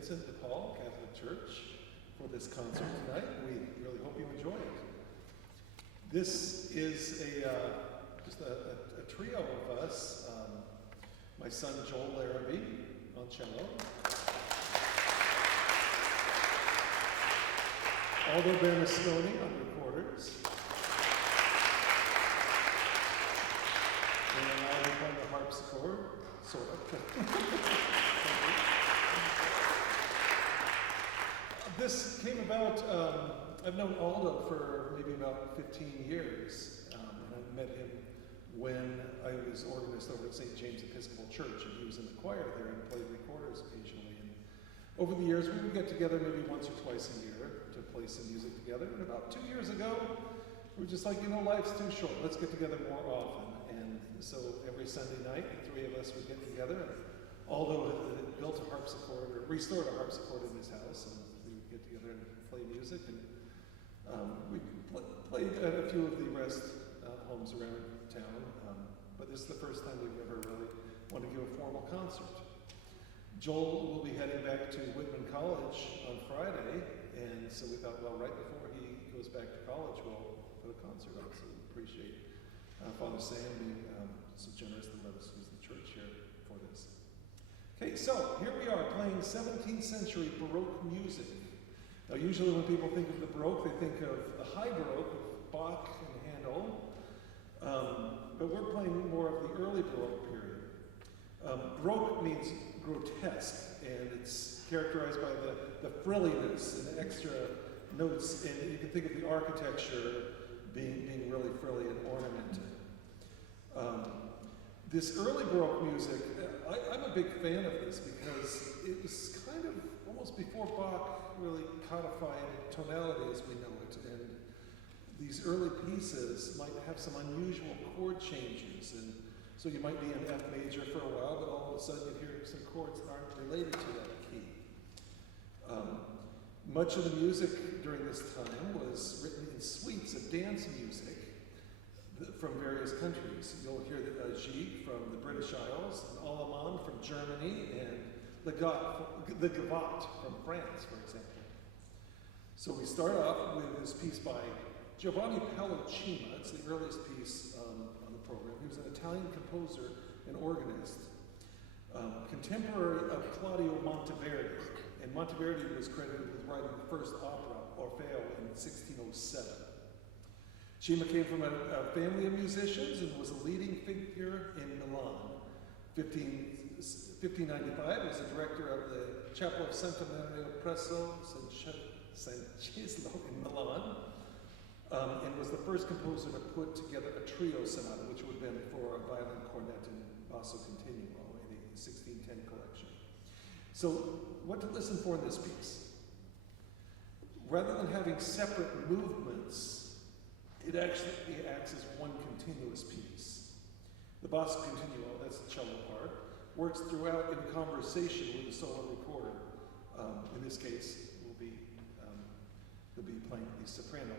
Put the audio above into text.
Vincent de Paul Catholic Church for this concert tonight. We really hope you enjoy it. This is just a trio of us. My son Joel Larrabee on cello. Aldo Bernasconi on recorders. And I become the harpsichord, sort of. This came about, I've known Aldo for maybe about 15 years, and I met him when I was organist over at St. James Episcopal Church, and he was in the choir there and played recorders occasionally. And over the years, we would get together maybe once or twice a year to play some music together. And about 2 years ago, we were just like, life's too short. Let's get together more often. And so every Sunday night, the three of us would get together. And Aldo had built a harpsichord, or restored a harpsichord in his house, and we would get together and play music. And we played at a few of the rest homes around town. But this is the first time we've ever really wanted to give a formal concert. Joel will be heading back to Whitman College on Friday, and so we thought, well, right before he goes back to college, we'll put a concert on. So we appreciate Father Sam being so generous to let us use the church here for this. Okay, so here we are playing 17th century Baroque music. Now, usually when people think of the Baroque, they think of the high Baroque of Bach and Handel, but we're playing more of the early Baroque period. Baroque means grotesque, and it's characterized by the frilliness and extra notes, and you can think of the architecture being really frilly and ornamented. This early Baroque music, I'm a big fan of this because it was kind of almost before Bach really codified tonality as we know it, and these early pieces might have some unusual chord changes, and so you might be in F major for a while, but all of a sudden you hear some chords that aren't related to that key. Much of the music during this time was written in suites of dance music from various countries. You'll hear the Gigue from the British Isles, and Allemand from Germany, and the Gavotte from France, for example. So we start off with this piece by Giovanni Pellicima. It's the earliest piece on the program. He was an Italian composer and organist, contemporary of Claudio Monteverdi. And Monteverdi was credited with writing the first opera, Orfeo, in 1607. Cima came from a family of musicians and was a leading figure in Milan. 1595, he was the director of the Chapel of Santa Maria Presso San Cislo in Milan, and was the first composer to put together a trio sonata, which would have been for a violin, cornet, and basso continuo in the 1610 collection. So, what to listen for in this piece? Rather than having separate movements, it actually acts as one continuous piece. The basso continuo, that's the cello part, works throughout in conversation with the solo recorder. In this case, he'll be playing the soprano